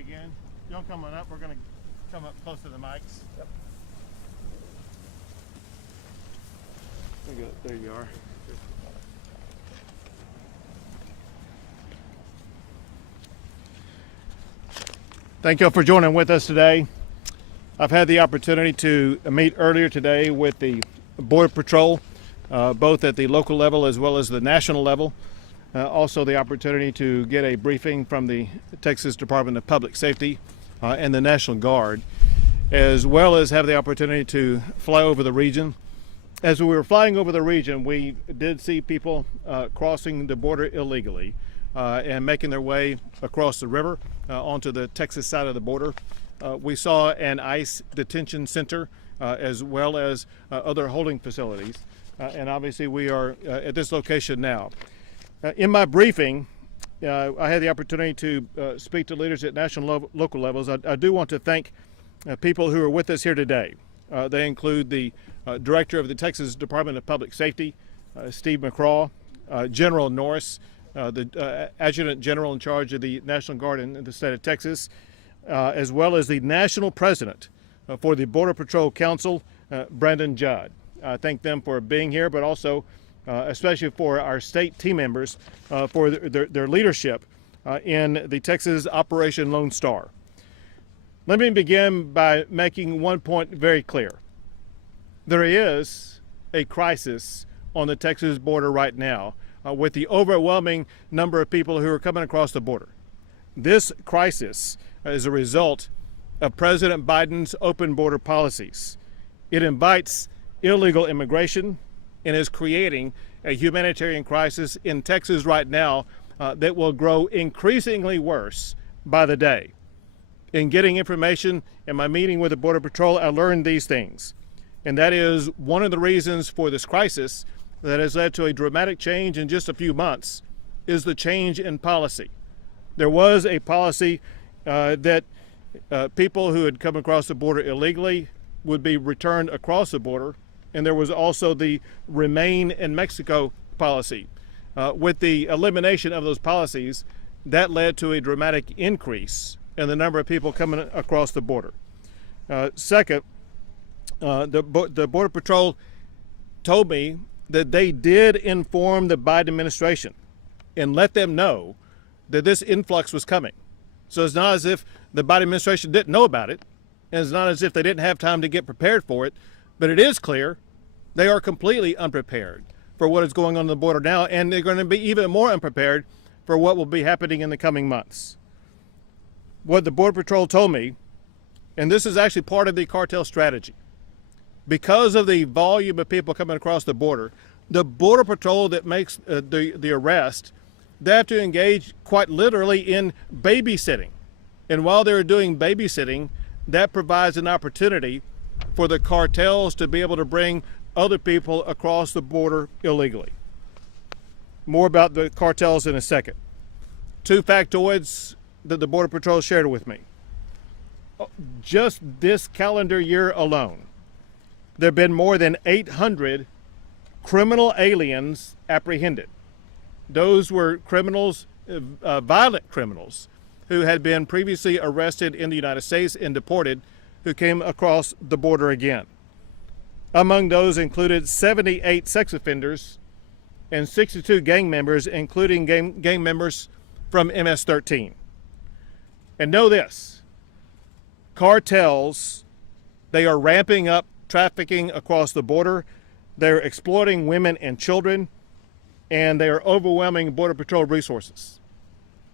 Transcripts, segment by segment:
you again. You don't come on up. We're going to come up close to the mics. Yep. There you are. Thank you all for joining with us today. I've had the opportunity to meet earlier today with the Border Patrol, both at the local level as well as the national level. Also the opportunity to get a briefing from the Texas Department of Public Safety and the National Guard, as well as have the opportunity to fly over the region. As we were flying over the region, we did see people crossing the border illegally and making their way across the river onto the Texas side of the border. We saw an Ice Detention Center as well as other holding facilities. And obviously we are at this location now. In my briefing, I had the opportunity to speak to leaders at national local levels. I do want to thank people who are with us here today. They include the Director of the Texas Department of Public Safety, Steve McCraw, General Norris, the Adjutant General in charge of the National Guard in the state of Texas, as well as the National President for the Border Patrol Council, Brandon Judd. I thank them for being here, but also especially for our state team members for their leadership in the Texas Operation Lone Star. Let me begin by making one point very clear. There is a crisis on the Texas border right now with the overwhelming number of people who are coming across the border. This crisis is a result of President Biden's open border policies. It invites illegal immigration and is creating a humanitarian crisis in Texas right now that will grow increasingly worse by the day. In getting information in my meeting with the Border Patrol, I learned these things. And that is one of the reasons for this crisis that has led to a dramatic change in just a few months is the change in policy. There was a policy that people who had come across the border illegally would be returned across the border, and there was also the Remain in Mexico policy. With the elimination of those policies, that led to a dramatic increase in the number of people coming across the border. Second, the Border Patrol told me that they did inform the Biden administration and let them know that this influx was coming. So it's not as if the Biden administration didn't know about it, and it's not as if they didn't have time to get prepared for it, but it is clear they are completely unprepared for what is going on the border now, and they're going to be even more unprepared for what will be happening in the coming months. What the Border Patrol told me, and this is actually part of the cartel strategy, because of the volume of people coming across the border, the Border Patrol that makes the arrest, they have to engage quite literally in babysitting. And while they're doing babysitting, that provides an opportunity for the cartels to be able to bring other people across the border illegally. More about the cartels in a second. Two factoids that the Border Patrol shared with me. Just this calendar year alone, there have been more than 800 criminal aliens apprehended. Those were criminals, violent criminals, who had been previously arrested in the United States and deported, who came across the border again. Among those included 78 sex offenders and 62 gang members, including gang members from MS-13. And know this, cartels, they are ramping up trafficking across the border. They're exploiting women and children, and they are overwhelming Border Patrol resources.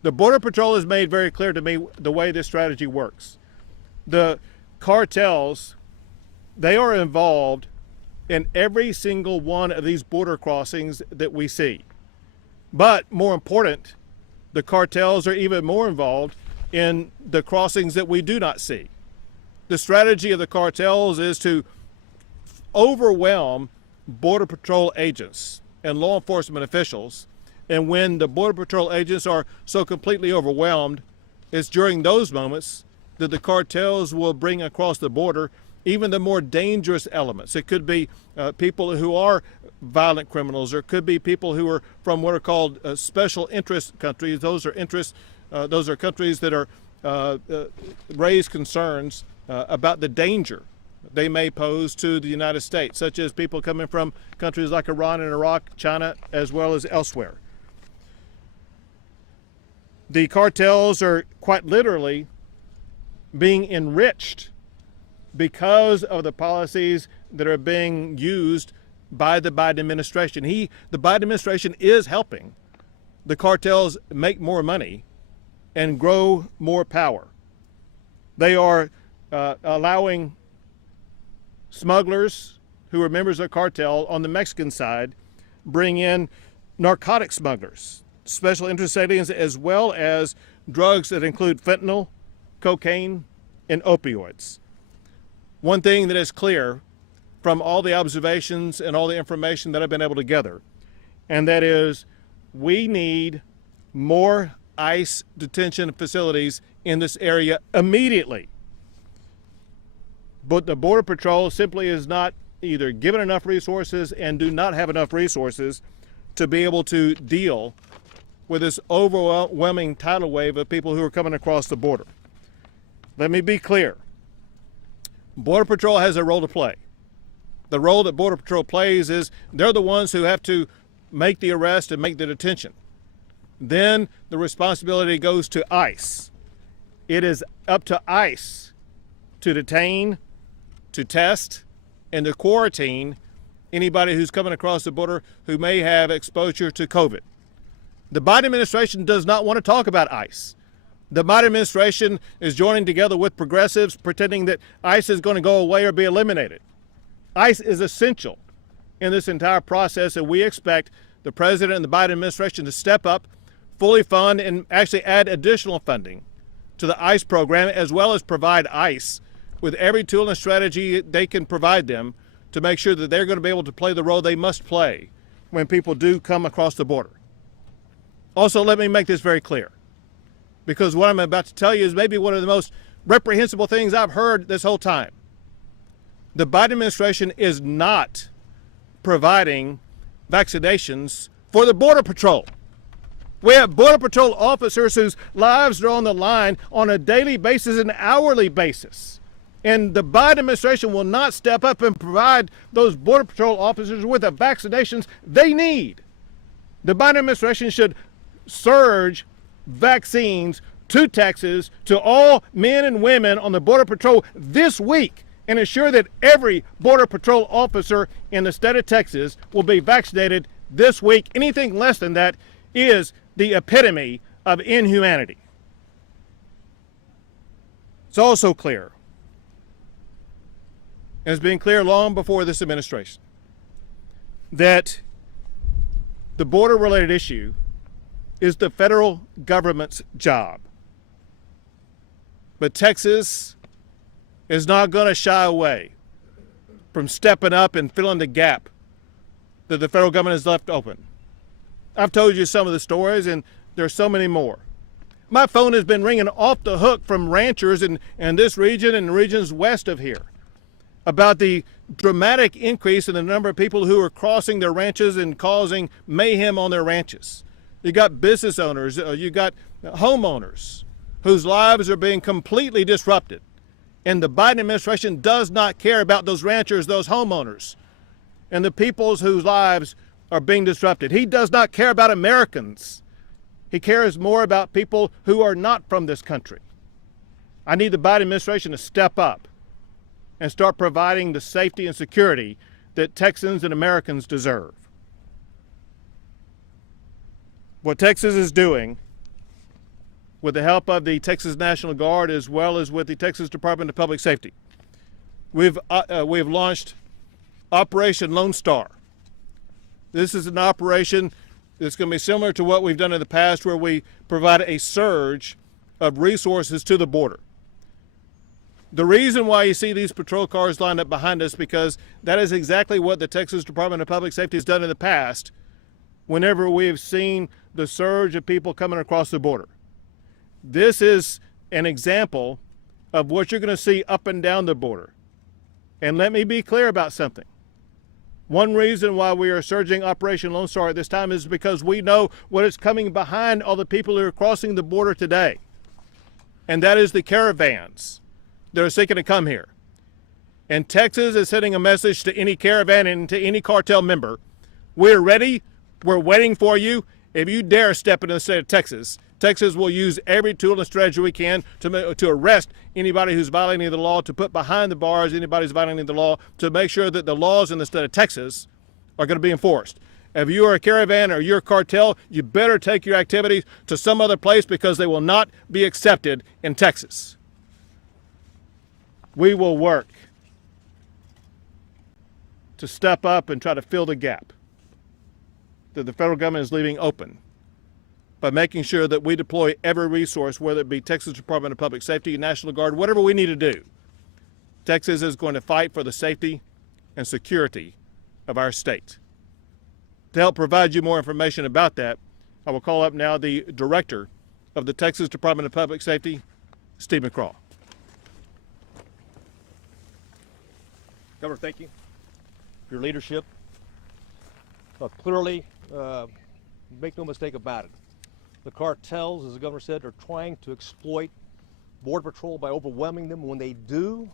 The Border Patrol has made very clear to me the way this strategy works. The cartels, they are involved in every single one of these border crossings that we see. But more important, the cartels are even more involved in the crossings that we do not see. The strategy of the cartels is to overwhelm Border Patrol agents and law enforcement officials. And when the Border Patrol agents are so completely overwhelmed, it's during those moments that the cartels will bring across the border even the more dangerous elements. It could be people who are violent criminals, or it could be people who are from what are called special interest countries. Those are countries that are raise concerns about the danger they may pose to the United States, such as people coming from countries like Iran and Iraq, China, as well as elsewhere. The cartels are quite literally being enriched because of the policies that are being used by the Biden administration. The Biden administration is helping the cartels make more money and grow more power. They are allowing smugglers who are members of the cartel on the Mexican side bring in narcotic smugglers, special interest aliens, as well as drugs that include fentanyl, cocaine, and opioids. One thing that is clear from all the observations and all the information that I've been able to gather, and that is we need more ICE detention facilities in this area immediately. But the Border Patrol simply is not either given enough resources and do not have enough resources to be able to deal with this overwhelming tidal wave of people who are coming across the border. Let me be clear. Border Patrol has a role to play. The role that Border Patrol plays is they're the ones who have to make the arrest and make the detention. Then the responsibility goes to ICE. It is up to ICE to detain, to test, and to quarantine anybody who's coming across the border who may have exposure to COVID. The Biden administration does not want to talk about ICE. The Biden administration is joining together with progressives, pretending that ICE is going to go away or be eliminated. ICE is essential in this entire process, and we expect the president and the Biden administration to step up, fully fund, and actually add additional funding to the ICE program, as well as provide ICE with every tool and strategy they can provide them to make sure that they're going to be able to play the role they must play when people do come across the border. Also, let me make this very clear, because what I'm about to tell you is maybe one of the most reprehensible things I've heard this whole time. The Biden administration is not providing vaccinations for the Border Patrol. We have Border Patrol officers whose lives are on the line on a daily basis and hourly basis. And the Biden administration will not step up and provide those Border Patrol officers with the vaccinations they need. The Biden administration should surge vaccines to Texas, to all men and women on the Border Patrol this week, and ensure that every Border Patrol officer in the state of Texas will be vaccinated this week. Anything less than that is the epitome of inhumanity. It's also clear, and it's been clear long before this administration, that the border-related issue is the federal government's job. But Texas is not going to shy away from stepping up and filling the gap that the federal government has left open. I've told you some of the stories, and there's so many more. My phone has been ringing off the hook from ranchers in this region and regions west of here about the dramatic increase in the number of people who are crossing their ranches and causing mayhem on their ranches. You got business owners, you got homeowners whose lives are being completely disrupted. And the Biden administration does not care about those ranchers, those homeowners, and the peoples whose lives are being disrupted. He does not care about Americans. He cares more about people who are not from this country. I need the Biden administration to step up and start providing the safety and security that Texans and Americans deserve. What Texas is doing, with the help of the Texas National Guard as well as with the Texas Department of Public Safety, we've launched Operation Lone Star. This is an operation that's going to be similar to what we've done in the past, where we provide a surge of resources to the border. The reason why you see these patrol cars lined up behind us, because that is exactly what the Texas Department of Public Safety has done in the past whenever we have seen the surge of people coming across the border. This is an example of what you're going to see up and down the border. And let me be clear about something. One reason why we are surging Operation Lone Star at this time is because we know what is coming behind all the people who are crossing the border today. and that is the caravans that are seeking to come here. And Texas is sending a message to any caravan and to any cartel member. We're ready. We're waiting for you. If you dare step into the state of Texas, Texas will use every tool and strategy we can to arrest anybody who's violating the law, to put behind the bars anybody who's violating the law, to make sure that the laws in the state of Texas are going to be enforced. If you are a caravan or you're a cartel, you better take your activities to some other place, because they will not be accepted in Texas. We will work to step up and try to fill the gap that the federal government is leaving open by making sure that we deploy every resource, whether it be Texas Department of Public Safety, National Guard, whatever we need to do. Texas is going to fight for the safety and security of our state. To help provide you more information about that, I will call up now the Director of the Texas Department of Public Safety, Steve McCraw. Governor, thank you for your leadership. Clearly, make no mistake about it, the cartels, as the governor said, are trying to exploit Border Patrol by overwhelming them. When they do,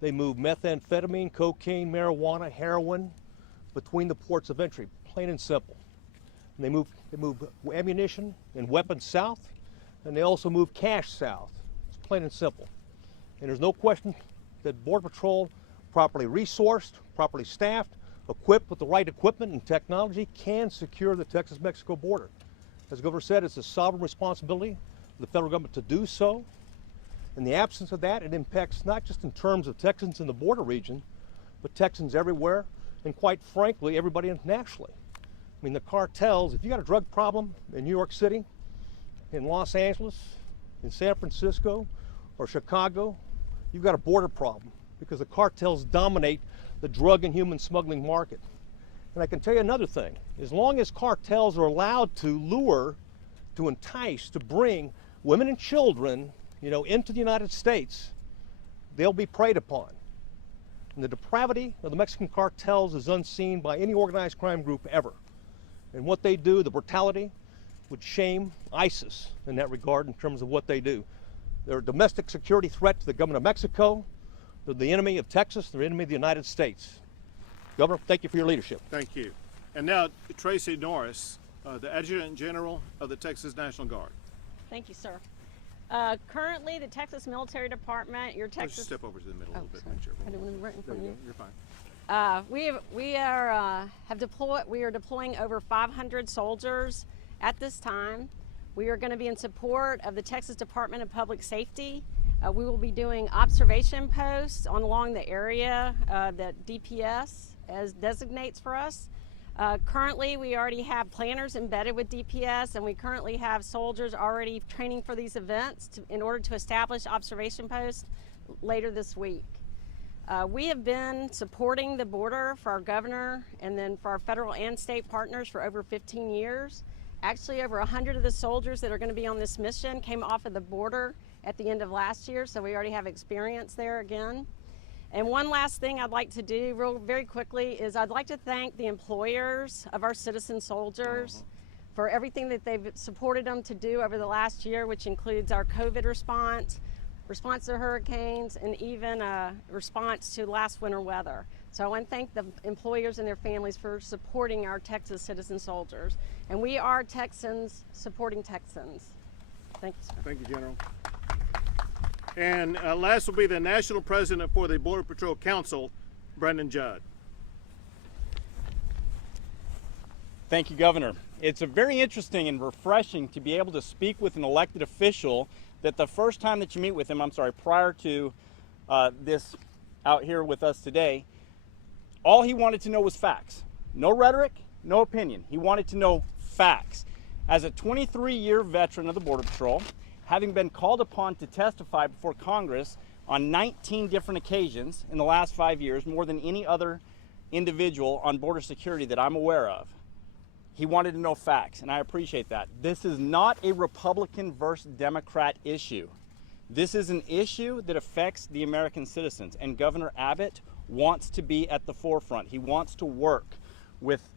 they move methamphetamine, cocaine, marijuana, heroin between the ports of entry, plain and simple. And they move ammunition and weapons south, and they also move cash south. It's plain and simple. And there's no question that Border Patrol, properly resourced, properly staffed, equipped with the right equipment and technology, can secure the Texas-Mexico border. As the governor said, it's a sovereign responsibility of the federal government to do so. In the absence of that, it impacts not just in terms of Texans in the border region, but Texans everywhere, and quite frankly, everybody internationally. I mean, the cartels, if you got a drug problem in New York City, in Los Angeles, in San Francisco, or Chicago, you've got a border problem, because the cartels dominate the drug and human smuggling market. And I can tell you another thing, as long as cartels are allowed to lure, to entice, to bring women and children, into the United States, they'll be preyed upon. And the depravity of the Mexican cartels is unseen by any organized crime group ever. And what they do, the brutality, would shame ISIS in that regard in terms of what they do. They're a domestic security threat to the government of Mexico. They're the enemy of Texas. They're the enemy of the United States. Governor, thank you for your leadership. Thank you. And now, Tracy Norris, the Adjutant General of the Texas National Guard. Thank you, sir. Currently, the Texas Military Department, your Texas... Just step over to the middle a little bit. Make sure. I didn't want to right in front of you. You're fine. We are deploying over 500 soldiers at this time. We are going to be in support of the Texas Department of Public Safety. We will be doing observation posts along the area that DPS designates for us. Currently, we already have planners embedded with DPS, and we currently have soldiers already training for these events in order to establish observation posts later this week. We have been supporting the border for our governor and then for our federal and state partners for over 15 years. Actually, over 100 of the soldiers that are going to be on this mission came off of the border at the end of last year, so we already have experience there again. And one last thing I'd like to do very quickly is I'd like to thank the employers of our citizen soldiers for everything that they've supported them to do over the last year, which includes our COVID response to hurricanes, and even a response to last winter weather. So I want to thank the employers and their families for supporting our Texas citizen soldiers. And we are Texans supporting Texans. Thank you, sir. Thank you, General. And last will be the National President for the Border Patrol Council, Brendan Judd. Thank you, Governor. It's very interesting and refreshing to be able to speak with an elected official that the first time that you meet with him, prior to this out here with us today, all he wanted to know was facts. No rhetoric, no opinion. He wanted to know facts. As a 23-year veteran of the Border Patrol, having been called upon to testify before Congress on 19 different occasions in the last 5 years, more than any other individual on border security that I'm aware of, he wanted to know facts, and I appreciate that. This is not a Republican versus Democrat issue. This is an issue that affects the American citizens, and Governor Abbott wants to be at the forefront. He wants to work with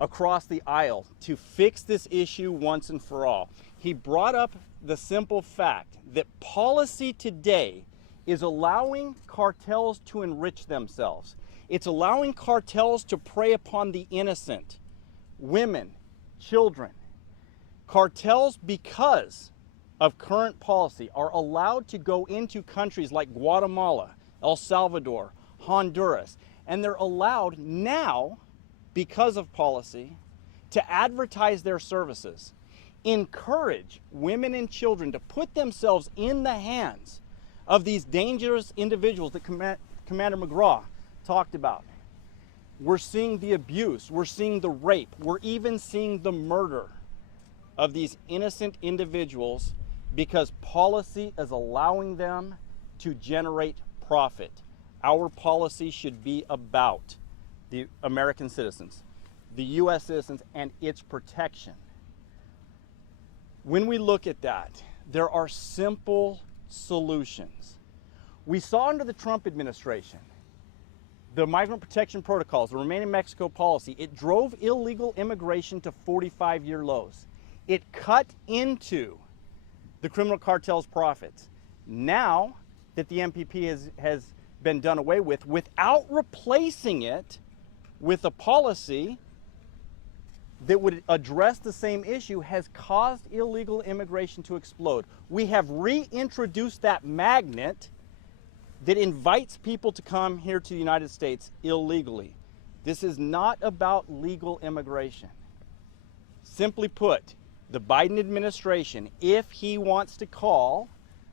across the aisle to fix this issue once and for all. He brought up the simple fact that policy today is allowing cartels to enrich themselves. It's allowing cartels to prey upon the innocent, women, children. Cartels, because of current policy, are allowed to go into countries like Guatemala, El Salvador, Honduras, and they're allowed now, because of policy, to advertise their services, encourage women and children to put themselves in the hands of these dangerous individuals that Commander McGraw talked about. We're seeing the abuse, we're seeing the rape, we're even seeing the murder of these innocent individuals because policy is allowing them to generate profit. Our policy should be about the American citizens, the U.S. citizens, and its protection. When we look at that, there are simple solutions. We saw under the Trump administration, the migrant protection protocols, the Remain in Mexico policy, it drove illegal immigration to 45-year lows. It cut into the criminal cartel's profits. Now that the MPP has been done away with, without replacing it with a policy that would address the same issue, has caused illegal immigration to explode. We have reintroduced that magnet that invites people to come here to the United States illegally. This is not about legal immigration. Simply put, the Biden administration, if he wants to call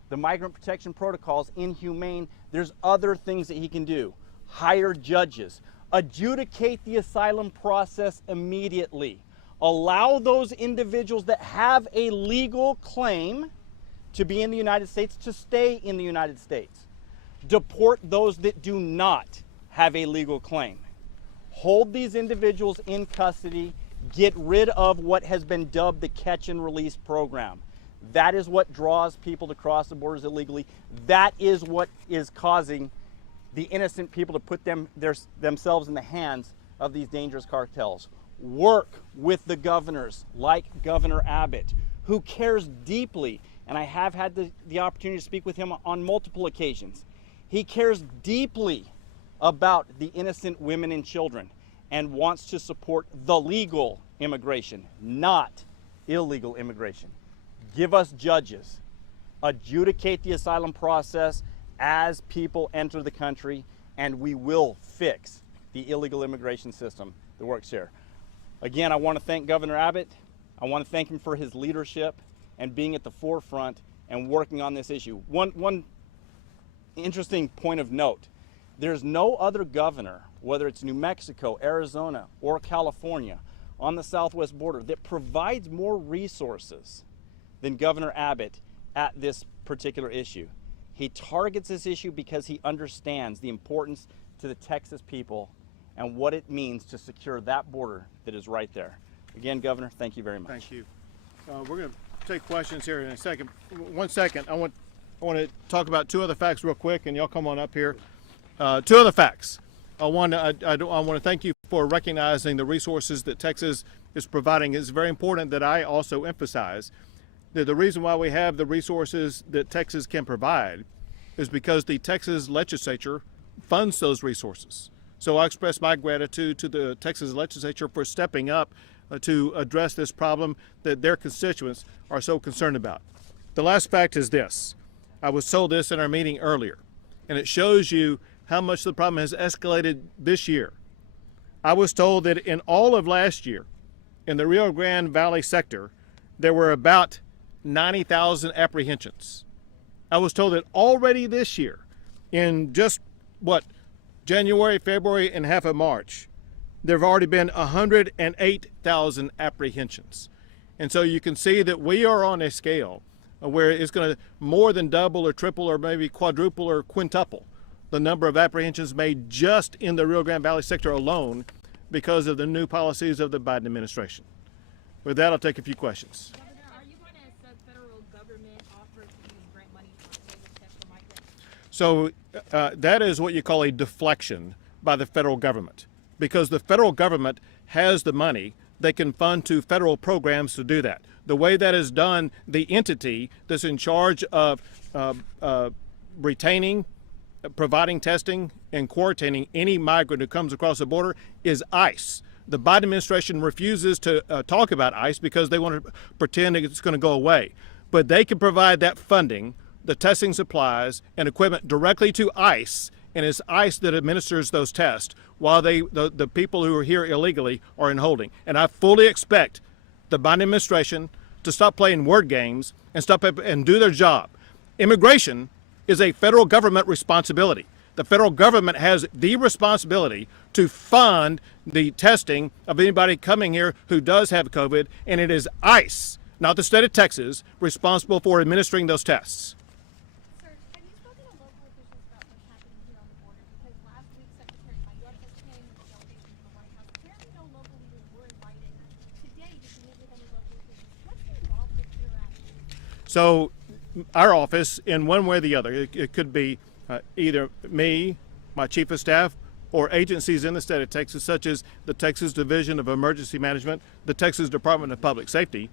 the migrant protection protocols inhumane, there's other things that he can do. Hire judges, adjudicate the asylum process immediately, allow those individuals that have a legal claim to be in the United States to stay in the United States. Deport those that do not have a legal claim. Hold these individuals in custody. Get rid of what has been dubbed the catch and release program. That is what draws people to cross the borders illegally. That is what is causing the innocent people to put themselves in the hands of these dangerous cartels. Work with the governors like Governor Abbott, who cares deeply, and I have had the opportunity to speak with him on multiple occasions. He cares deeply about the innocent women and children and wants to support the legal immigration, not illegal immigration. Give us judges. Adjudicate the asylum process as people enter the country, and we will fix the illegal immigration system that works here. Again, I want to thank Governor Abbott. I want to thank him for his leadership and being at the forefront and working on this issue. One interesting point of note, there's no other governor, whether it's New Mexico, Arizona, or California, on the southwest border that provides more resources than Governor Abbott at this particular issue. He targets this issue because he understands the importance to the Texas people and what it means to secure that border that is right there. Again, Governor, thank you very much. Thank you. We're going to take questions here in a second. 1 second. I want to talk about two other facts real quick, and y'all come on up here. Two other facts. I want to thank you for recognizing the resources that Texas is providing. It's very important that I also emphasize that the reason why we have the resources that Texas can provide is because the Texas legislature funds those resources. So I express my gratitude to the Texas legislature for stepping up to address this problem that their constituents are so concerned about. The last fact is this. I was told this in our meeting earlier, and it shows you how much the problem has escalated this year. I was told that in all of last year, in the Rio Grande Valley sector, there were about 90,000 apprehensions. I was told that already this year, in just January, February, and half of March, there have already been 108,000 apprehensions. And so you can see that we are on a scale where it's going to more than double or triple or maybe quadruple or quintuple the number of apprehensions made just in the Rio Grande Valley sector alone because of the new policies of the Biden administration. With that, I'll take a few questions. Governor, are you going to, as the federal government, offer to use grant money for illegal steps for migrants? So that is what you call a deflection by the federal government, because the federal government has the money, they can fund to federal programs to do that. The way that is done, the entity that's in charge of retaining, providing testing, and quarantining any migrant who comes across the border is ICE. The Biden administration refuses to talk about ICE because they want to pretend it's going to go away. But they can provide that funding, the testing supplies, and equipment directly to ICE, and it's ICE that administers those tests while the people who are here illegally are in holding. And I fully expect the Biden administration to stop playing word games and stop and do their job. Immigration is a federal government responsibility. The federal government has the responsibility to fund the testing of anybody coming here who does have COVID, and it is ICE, not the state of Texas, responsible for administering those tests. Sir, have you spoken to local officials about what's happening here on the border? Because last week, Secretary Judd came with a delegation from the White House. Apparently, no local leaders were invited. Today, did you meet with any local officials? What's the involvement here at? So our office, in one way or the other, it could be either me, my chief of staff, or agencies in the state of Texas, such as the Texas Division of Emergency Management, the Texas Department of Public Safety.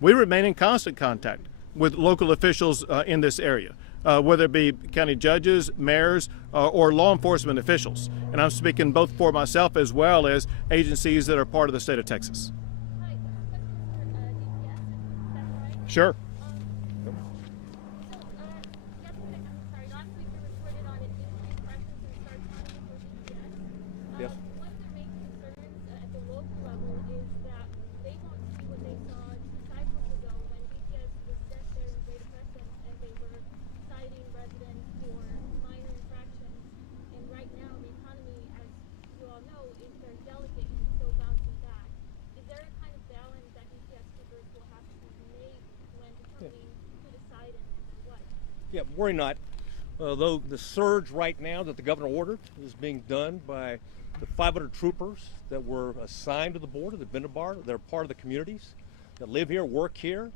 We remain in constant contact with local officials in this area, whether it be county judges, mayors, or law enforcement officials. And I'm speaking both for myself as well as agencies that are part of the state of Texas. Hi, question for DPS. Is that right? Sure. Yesterday, I'm sorry, last week you reported on an increased presence in Stark County for DPS. Yes. One of their main concerns at the local level is that they don't see what they saw 2 cycles ago when DPS was sent there in great oppression and they were citing residents for minor infractions. And right now, the economy, as you all know, is very delicate and still bouncing back. Is there a kind of balance that DPS keepers will have to make when determining who to cite and what? Yeah, worry not. Though the surge right now that the governor ordered is being done by the 500 troopers that were assigned to the border, that have been to bar, they're part of the communities that live here, work here,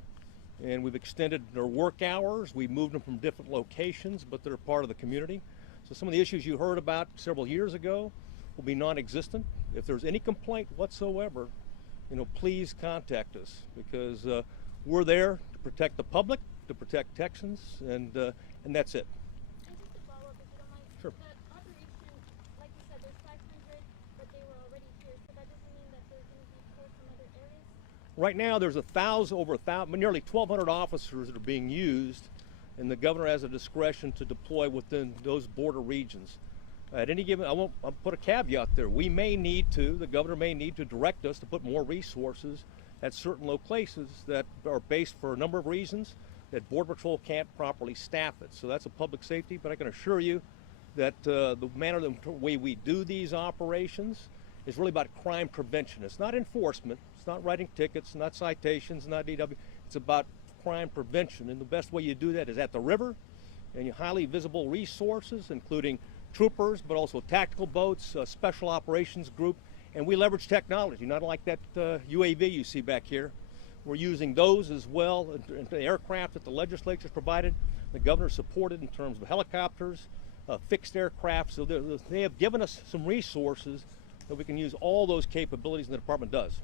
and we've extended their work hours. We moved them from different locations, but they're part of the community. So some of the issues you heard about several years ago will be non-existent. If there's any complaint whatsoever, please contact us because we're there to protect the public, to protect Texans, and that's it. And just to follow up, if you don't mind, Sure. the operation, like you said, there's 500, but they were already here, so that doesn't mean that there's going to be pulled from other areas? Right now, there's nearly 1,200 officers that are being used, and the governor has a discretion to deploy within those border regions. At any given, I'll put a caveat there. The governor may need to direct us to put more resources at certain locations that are based for a number of reasons that Border Patrol can't properly staff it. So that's a public safety, but I can assure you that the way we do these operations is really about crime prevention. It's not enforcement, it's not writing tickets, not citations, not DW. It's about crime prevention, and the best way you do that is at the river, and you highly visible resources, including troopers, but also tactical boats, special operations group, and we leverage technology, not like that UAV you see back here. We're using those as well, and the aircraft that the legislature's provided, the governor supported in terms of helicopters, fixed aircraft, so they have given us some resources that we can use all those capabilities, and the department does.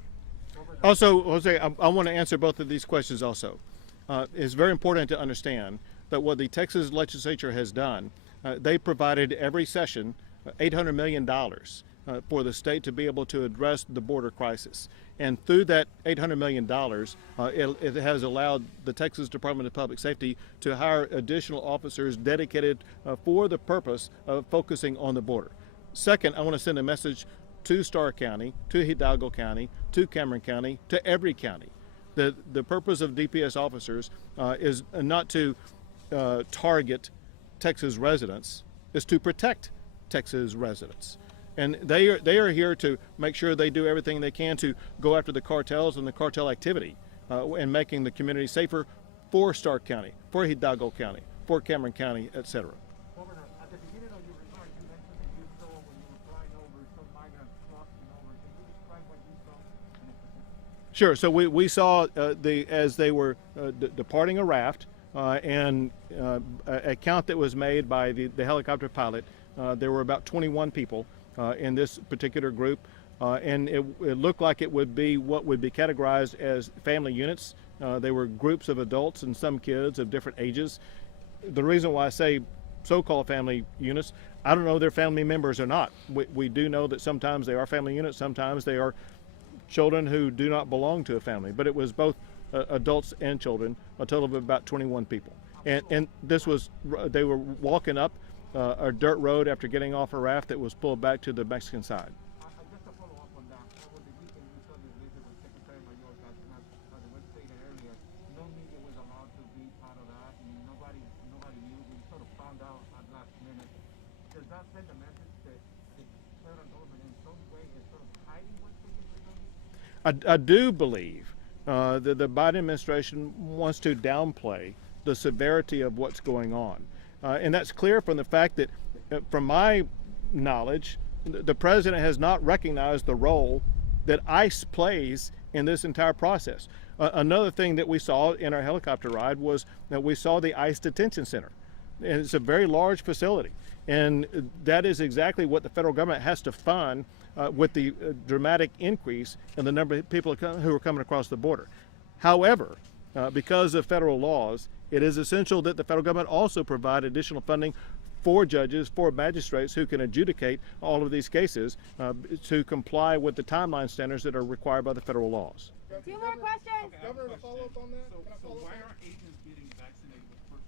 Also, Jose, I want to answer both of these questions also. It's very important to understand that what the Texas legislature has done, they provided every session $800 million for the state to be able to address the border crisis. And through that $800 million, it has allowed the Texas Department of Public Safety to hire additional officers dedicated for the purpose of focusing on the border. Second, I want to send a message to Starr County, to Hidalgo County, to Cameron County, to every county. The purpose of DPS officers is not to target Texas residents, is to protect Texas residents. And they are here to make sure they do everything they can to go after the cartels and the cartel activity and making the community safer for Starr County, for Hidalgo County, for Cameron County, etc. Governor, at the beginning of your remarks, you mentioned that you saw when you were flying over some migrants crossing over. Can you describe what you saw in a specific? Sure. So we saw as they were departing a raft, and a count that was made by the helicopter pilot, there were about 21 people in this particular group. and it looked like it would be what would be categorized as family units. They were groups of adults and some kids of different ages. The reason why I say so-called family units, I don't know if they're family members or not. We do know that sometimes they are family units, sometimes they are children who do not belong to a family, but it was both adults and children, a total of about 21 people. And this was, they were walking up a dirt road after getting off a raft that was pulled back to the Mexican side. Just to follow up on that, over the weekend we saw this visit with Secretary Mayor that the West State area, no media was allowed to be part of that, and nobody knew. We sort of found out at last minute. Does that send a message that the federal government in some way is sort of hiding what's taking place? I do believe that the Biden administration wants to downplay the severity of what's going on. And that's clear from the fact that, from my knowledge, the president has not recognized the role that ICE plays in this entire process. Another thing that we saw in our helicopter ride was that we saw the Ice Detention Center. And it's a very large facility. And that is exactly what the federal government has to fund with the dramatic increase in the number of people who are coming across the border. However, because of federal laws, it is essential that the federal government also provide additional funding for judges, for magistrates who can adjudicate all of these cases to comply with the timeline standards that are required by the federal laws. Two more questions. Okay, Governor, to follow up on that? So why aren't agents getting vaccinated with first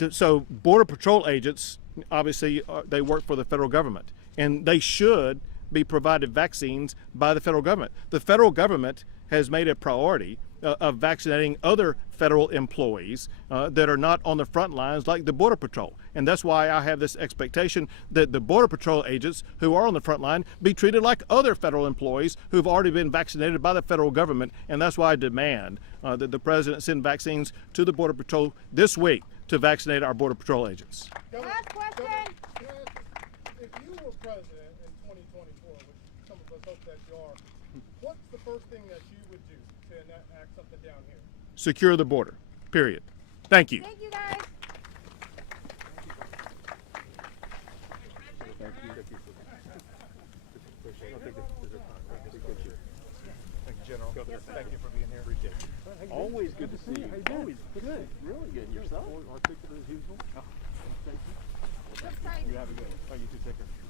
responders? So Border Patrol agents, obviously, they work for the federal government, and they should be provided vaccines by the federal government. The federal government has made a priority of vaccinating other federal employees that are not on the front lines, like the Border Patrol. And that's why I have this expectation that the Border Patrol agents who are on the front line be treated like other federal employees who've already been vaccinated by the federal government. And that's why I demand that the president send vaccines to the Border Patrol this week to vaccinate our Border Patrol agents. Last question. If you were president in 2024, which some of us hope that you are, what's the first thing that you would do to enact something down here? Secure the border, period. Thank you. Thank you, guys. Thank you, General. Thank you for being here. Appreciate it. Always good to see you. Always good. Really good. Yourself? Articulate as usual. Thank you. You have a good one. Oh, you too. Take care.